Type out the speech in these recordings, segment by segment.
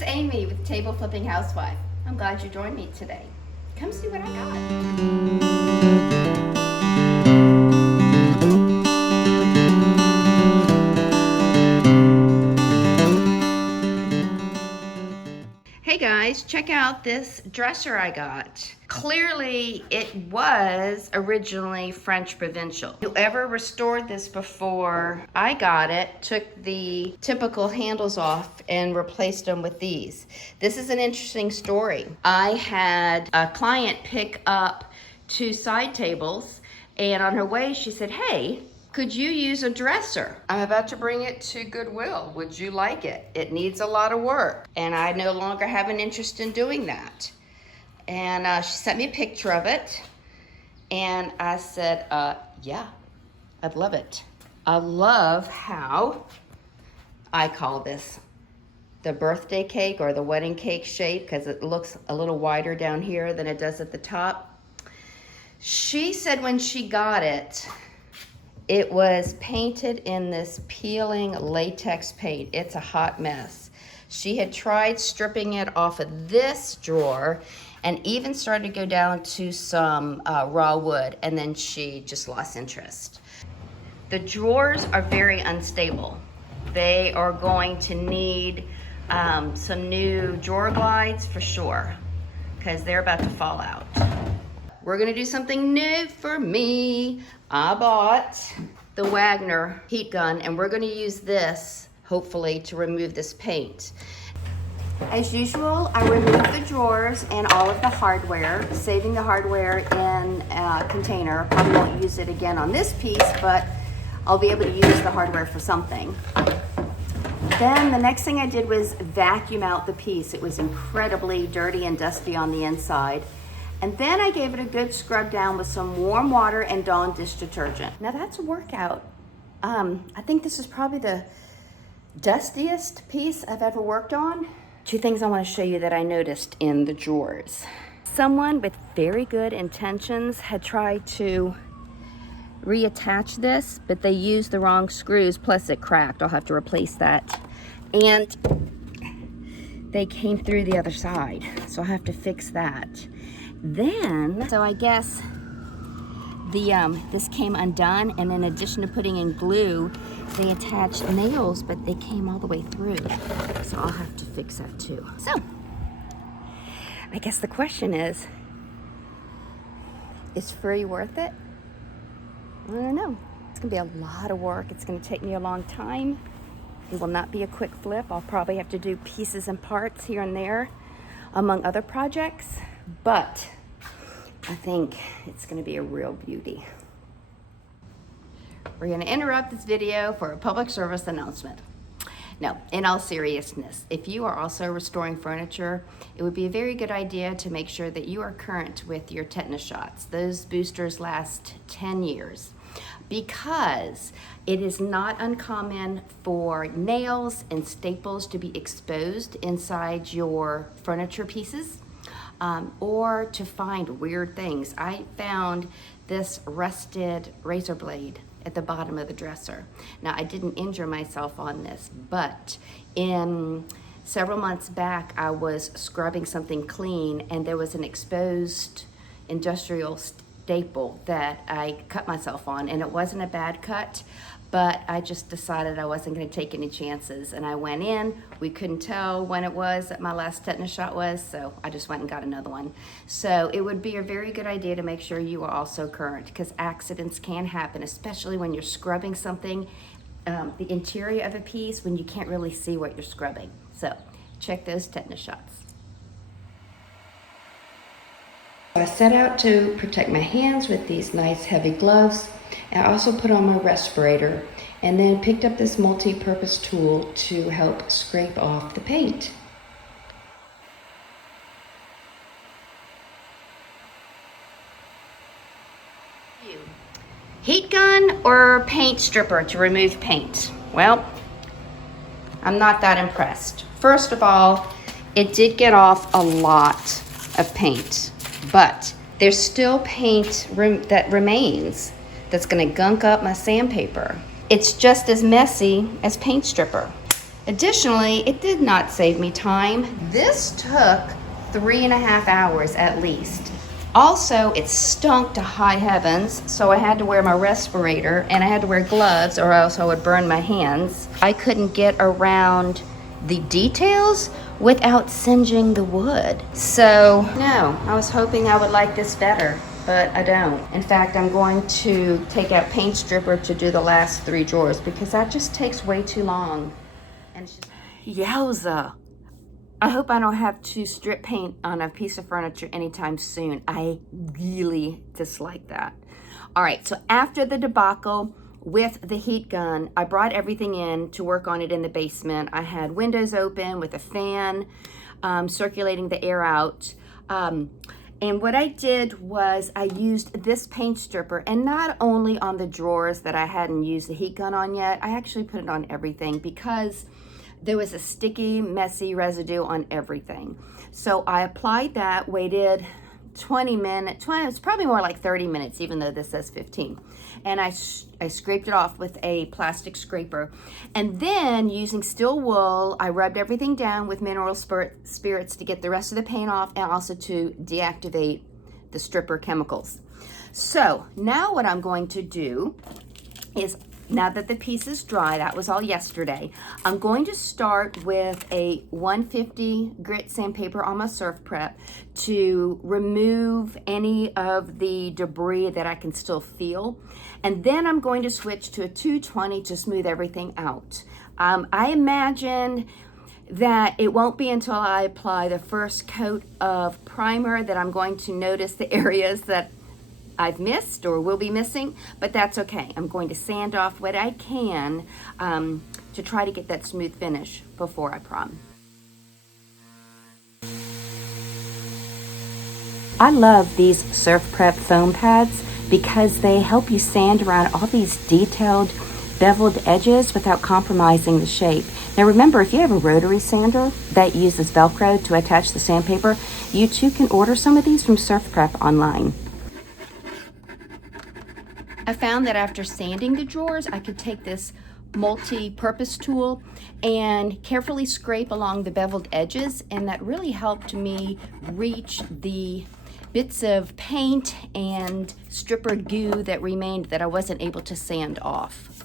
it's Amy with Table Flipping Housewife. I'm glad you joined me today. Come see what I got. Hey guys, check out this dresser I got. Clearly it was originally French Provincial. Whoever restored this before I got it took the typical handles off and replaced them with these. This is an interesting story. I had a client pick up 2 side tables, and on her way she said, hey, could you use a dresser? I'm about to bring it to Goodwill. Would you like it? It needs a lot of work, and I no longer have an interest in doing that. And she sent me a picture of it, and I said, yeah, I'd love it. I love how I call this the birthday cake or the wedding cake shape, because it looks a little wider down here than it does at the top. She said when she got it, it was painted in this peeling latex paint. It's a hot mess. She had tried stripping it off of this drawer and even started to go down to some raw wood, and then she just lost interest. The drawers are very unstable. They are going to need some new drawer glides for sure, because they're about to fall out. We're gonna do something new for me. I bought the Wagner heat gun, and we're gonna use this, hopefully, to remove this paint. As usual, I removed the drawers and all of the hardware, saving the hardware in a container. Probably won't use it again on this piece, but I'll be able to use the hardware for something. Then the next thing I did was vacuum out the piece. It was incredibly dirty and dusty on the inside. And then I gave it a good scrub down with some warm water and Dawn dish detergent. Now that's a workout. I think this is probably the dustiest piece I've ever worked on. 2 things I want to show you that I noticed in the drawers. Someone with very good intentions had tried to reattach this, but they used the wrong screws, plus it cracked. I'll have to replace that. And they came through the other side, so I'll have to fix that. Then, so I guess this came undone, and in addition to putting in glue, they attached nails, but they came all the way through. So I'll have to fix that too. So, I guess the question is free worth it? I don't know. It's gonna be a lot of work. It's gonna take me a long time. It will not be a quick flip. I'll probably have to do pieces and parts here and there, among other projects. But I think it's going to be a real beauty. We're going to interrupt this video for a public service announcement. No, in all seriousness, if you are also restoring furniture, it would be a very good idea to make sure that you are current with your tetanus shots. Those boosters last 10 years. Because it is not uncommon for nails and staples to be exposed inside your furniture pieces. Or to find weird things. I found this rusted razor blade at the bottom of the dresser. Now, I didn't injure myself on this, but in several months back, I was scrubbing something clean, and there was an exposed industrial staple that I cut myself on, and it wasn't a bad cut, but I just decided I wasn't going to take any chances, and I went in. We couldn't tell when it was that my last tetanus shot was, so I just went and got another one. So it would be a very good idea to make sure you are also current, because accidents can happen, especially when you're scrubbing something, the interior of a piece, when you can't really see what you're scrubbing. So check those tetanus shots. I set out to protect my hands with these nice heavy gloves. I also put on my respirator, and then picked up this multi-purpose tool to help scrape off the paint. Heat gun or paint stripper to remove paint? Well, I'm not that impressed. First of all, it did get off a lot of paint, but there's still paint that remains that's gonna gunk up my sandpaper. It's just as messy as paint stripper. Additionally, it did not save me time. This took 3.5 hours at least. Also, it stunk to high heavens, so I had to wear my respirator and I had to wear gloves or else I would burn my hands. I couldn't get around the details without singeing the wood. So, no, I was hoping I would like this better, but I don't. In fact, I'm going to take out paint stripper to do the last 3 drawers because that just takes way too long. And it's just... Yowza. I hope I don't have to strip paint on a piece of furniture anytime soon. I really dislike that. All right, so after the debacle with the heat gun, I brought everything in to work on it in the basement. I had windows open with a fan circulating the air out. And what I did was I used this paint stripper, and not only on the drawers that I hadn't used the heat gun on yet, I actually put it on everything because there was a sticky, messy residue on everything. So I applied that, waited 20 minutes, it's probably more like 30 minutes, even though this says 15. And I scraped it off with a plastic scraper. And then using steel wool, I rubbed everything down with mineral spirits to get the rest of the paint off and also to deactivate the stripper chemicals. So now what I'm going to do is, now that the piece is dry, that was all yesterday, I'm going to start with a 150 grit sandpaper on my surf prep to remove any of the debris that I can still feel. And then I'm going to switch to a 220 to smooth everything out. I imagine that it won't be until I apply the first coat of primer that I'm going to notice the areas that I've missed or will be missing, but that's okay. I'm going to sand off what I can to try to get that smooth finish before I prime. I love these Surf Prep foam pads because they help you sand around all these detailed beveled edges without compromising the shape. Now remember, if you have a rotary sander that uses Velcro to attach the sandpaper, you too can order some of these from Surf Prep online. I found that after sanding the drawers, I could take this multi-purpose tool and carefully scrape along the beveled edges, and that really helped me reach the bits of paint and stripper goo that remained that I wasn't able to sand off.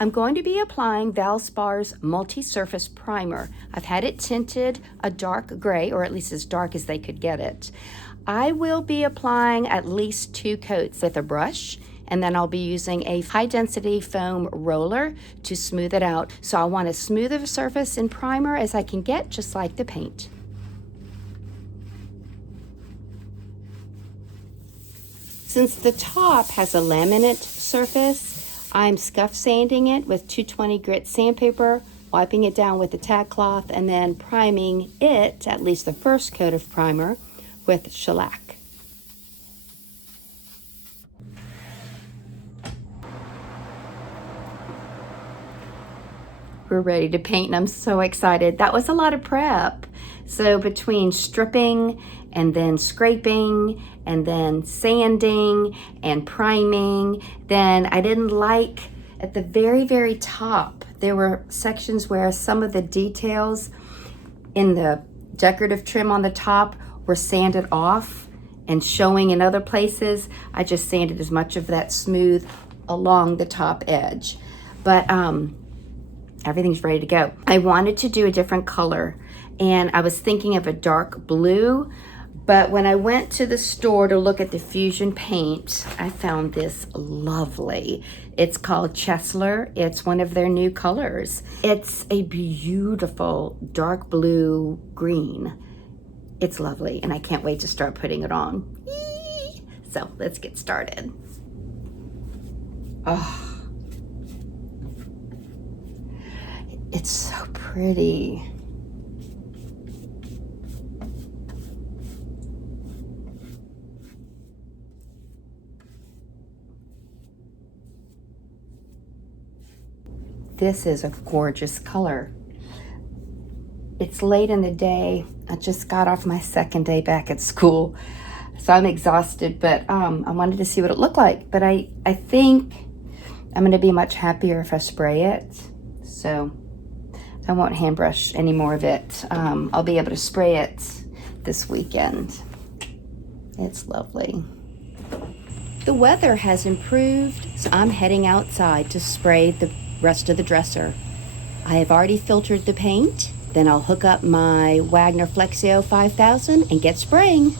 I'm going to be applying Valspar's Multi Surface Primer. I've had it tinted a dark gray, or at least as dark as they could get it. I will be applying at least 2 coats with a brush, and then I'll be using a high density foam roller to smooth it out. So I want as smooth of a surface in primer as I can get, just like the paint. Since the top has a laminate surface, I'm scuff sanding it with 220 grit sandpaper, wiping it down with a tack cloth, and then priming it, at least the first coat of primer, with shellac. We're ready to paint and I'm so excited. That was a lot of prep. So between stripping and then scraping and then sanding and priming, then I didn't like at the very, very top, there were sections where some of the details in the decorative trim on the top were sanded off and showing in other places. I just sanded as much of that smooth along the top edge. But everything's ready to go. I wanted to do a different color, and I was thinking of a dark blue, but when I went to the store to look at the Fusion paint, I found this lovely. It's called Chestler. It's one of their new colors. It's a beautiful dark blue green. It's lovely, and I can't wait to start putting it on. Eee! So let's get started. Oh, it's so pretty. This is a gorgeous color. It's late in the day. I just got off my second day back at school, so I'm exhausted, but I wanted to see what it looked like. But I think I'm gonna be much happier if I spray it, so I won't hand brush any more of it. I'll be able to spray it this weekend. It's lovely. The weather has improved, so I'm heading outside to spray the rest of the dresser. I have already filtered the paint. Then I'll hook up my Wagner Flexio 5000 and get spraying.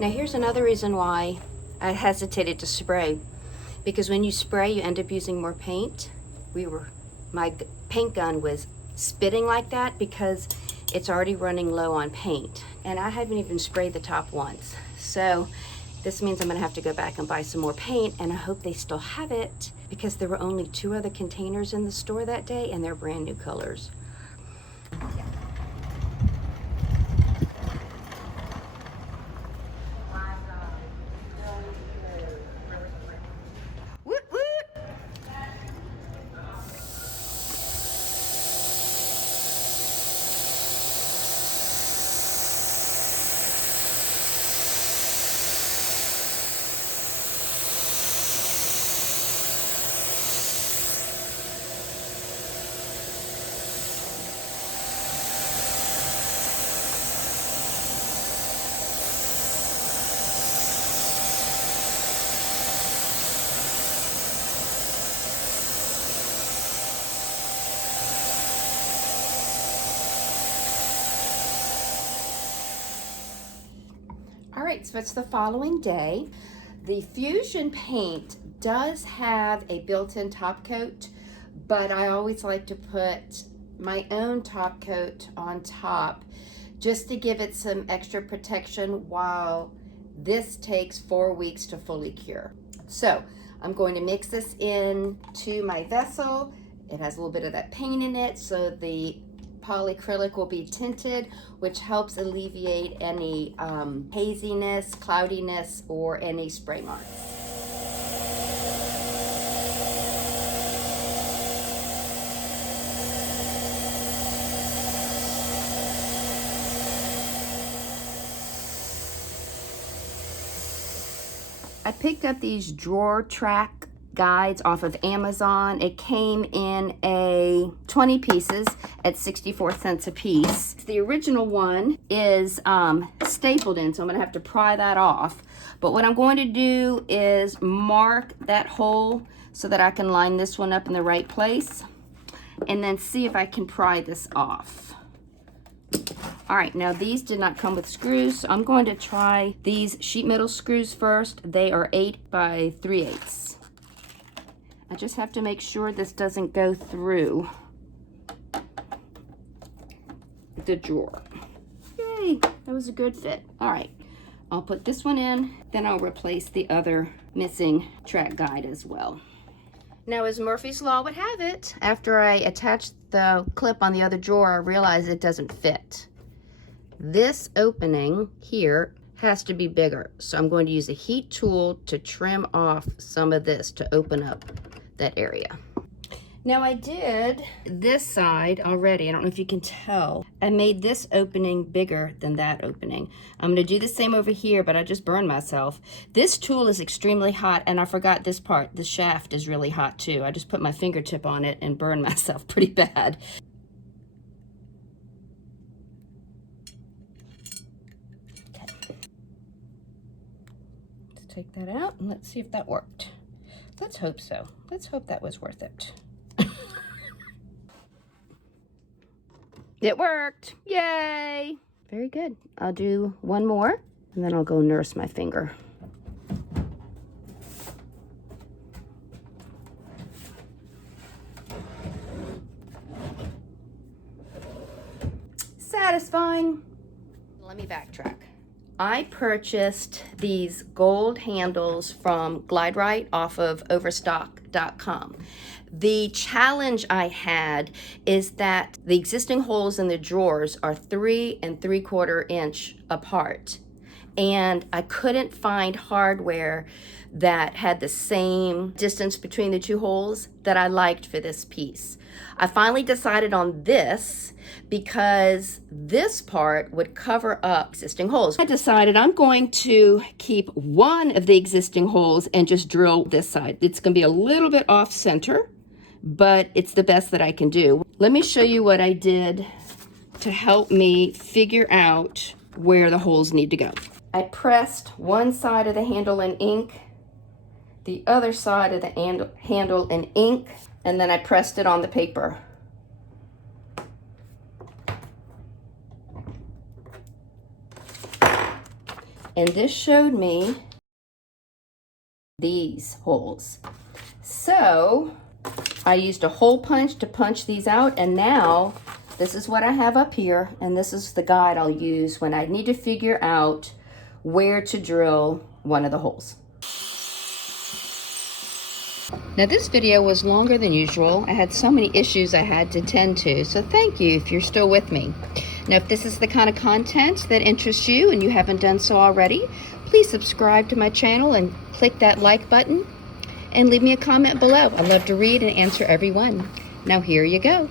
Now here's another reason why I hesitated to spray, because when you spray you end up using more paint. My paint gun was spitting like that because it's already running low on paint, and I haven't even sprayed the top once. So this means I'm gonna have to go back and buy some more paint, and I hope they still have it because there were only 2 other containers in the store that day and they're brand new colors. All right, so it's the following day. The Fusion paint does have a built-in top coat, but I always like to put my own top coat on top just to give it some extra protection while this takes 4 weeks to fully cure. So I'm going to mix this into my vessel. It has a little bit of that paint in it, so the Polycrylic will be tinted, which helps alleviate any haziness, cloudiness, or any spray marks. I picked up these drawer track guides off of Amazon. It came in a 20 pieces at 64 cents a piece. The original one is stapled in, so I'm gonna have to pry that off. But what I'm going to do is mark that hole so that I can line this one up in the right place, and then see if I can pry this off. All right, now these did not come with screws, so I'm going to try these sheet metal screws first. They are 8 by 3/8. I just have to make sure this doesn't go through the drawer. Yay, that was a good fit. All right, I'll put this one in, then I'll replace the other missing track guide as well. Now, as Murphy's Law would have it, after I attached the clip on the other drawer, I realized it doesn't fit. This opening here has to be bigger, so I'm going to use a heat tool to trim off some of this to open up that area. Now, I did this side already. I don't know if you can tell. I made this opening bigger than that opening. I'm going to do the same over here, but I just burned myself. This tool is extremely hot, and I forgot this part. The shaft is really hot too. I just put my fingertip on it and burned myself pretty bad. Okay. Let's take that out and let's see if that worked. Let's hope so. Let's hope that was worth it. It worked. Yay. Very good. I'll do one more and then I'll go nurse my finger. Satisfying. Let me backtrack. I purchased these gold handles from Rite off of Overstock.com. The challenge I had is that the existing holes in the drawers are 3 3/4 inch apart, and I couldn't find hardware that had the same distance between the two holes that I liked for this piece. I finally decided on this because this part would cover up existing holes. I decided I'm going to keep one of the existing holes and just drill this side. It's going to be a little bit off center, but it's the best that I can do. Let me show you what I did to help me figure out where the holes need to go. I pressed one side of the handle in ink, the other side of the handle in ink, and then I pressed it on the paper. And this showed me these holes. So I used a hole punch to punch these out, and now this is what I have up here, and this is the guide I'll use when I need to figure out where to drill one of the holes. Now, this video was longer than usual. I had so many issues I had to tend to, so thank you if you're still with me. Now, if this is the kind of content that interests you and you haven't done so already, please subscribe to my channel and click that like button and leave me a comment below. I love to read and answer every one. Now, here you go.